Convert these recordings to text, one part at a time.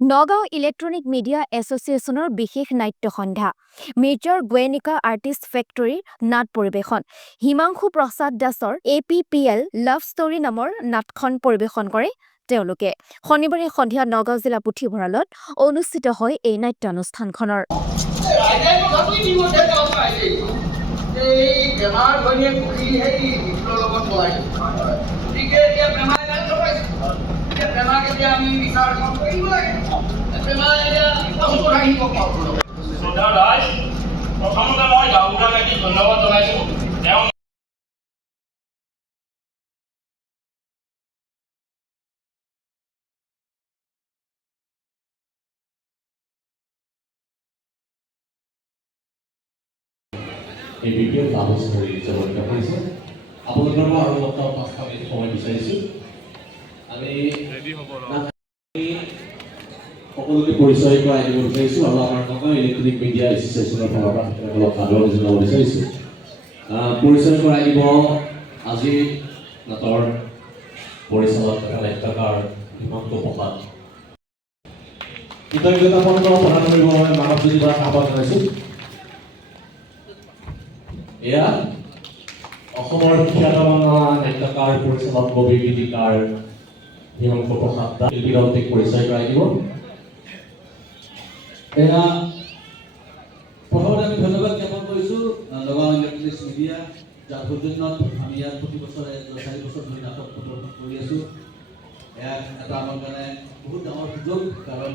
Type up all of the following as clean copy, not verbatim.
Nagaon electronic media এছ'চিয়েশ্যনৰ বিশেষ নাট্য সন্ধ্যা major গোৱেনিকা artist ফেক্টৰীৰ নাট পৰিৱেশন হিমাংশু প্ৰসাদ দাসৰ APPL লাভ ষ্টৰী নামৰ নাটখন পৰিৱেশন কৰে তেওঁলোকে শনিবাৰে সন্ধিয়া নগাঁও জিলা পুথিভঁৰালত অনুষ্ঠিত হয় এই নাট্যানুষ্ঠানখনৰ প্ৰথমতে মই গাঁওবুঢ়া লাগি ধন্যবাদ জনাইছোঁ। এই ভিডিঅ' লাভ ষ্টৰী জনপ্ৰিয় কৰিছে আপোনালোকৰ পৰা আৰু মাত্ৰ 5 মিনিট সময় বিচাৰিছোঁ। আমি সকলোকে পৰিচয় কৰাই দিব বিচাৰিছোঁ আৰু আমাৰ নগাঁও ইলেক্ট্ৰনিক মিডিয়া এছ'চিয়েশ্যনৰ ফালৰ পৰা অলপ আদৰণি জনাব বিচাৰিছোঁ। পৰিচয় কৰাই দিব আজি নাটৰ পৰিচালক তথা নাট্যকাৰ হিমাংশু প্ৰসাদ। কৃতজ্ঞতা পত্ৰ প্ৰদান কৰিবৰ বাবে মানৱজ্যোতি বৰাক আহ্বান জনাইছোঁ। এয়া অসমৰ খ্যাতনামা নাট্যকাৰ পৰিচালক কবি গীতিকাৰ হিমাংশু প্ৰসাদ দাস শিল্পী দলটিক পৰিচয় কৰাই দিব। এয়া প্ৰথমতে আমি ধন্যবাদ জ্ঞাপন কৰিছোঁ নগাঁও ইলেক্ট্ৰনিক মিডিয়া যাৰ সৌজন্যত আমি ইয়াত প্ৰতি বছৰে 4 বছৰ ধৰি নাটক প্ৰদৰ্শন কৰি আছোঁ। এয়া এটা আমাৰ কাৰণে বহুত ডাঙৰ সুযোগ, কাৰণ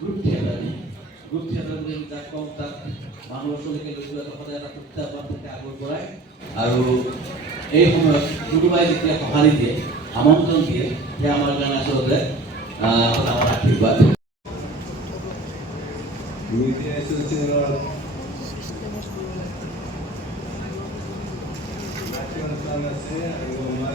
গ্ৰুপ থিয়েটাৰ বুলি যাক কওঁ তাক মানুহৰ ওচৰলৈকে লৈ যোৱাটো সদায় এটা প্ৰত্যাহ্বান থাকে আগৰ পৰাই। আৰু এই সময়ত কোনোবাই যেতিয়া সঁহাৰি দিয়ে, আমন্ত্ৰণ দিয়ে, সেয়া আমাৰ কাৰণে আচলতে আমাৰ আশীৰ্বাদ। মিডিয়া এছ'চিয়েশ্যনৰ নাট্য অনুষ্ঠান আছে আৰু আমাৰ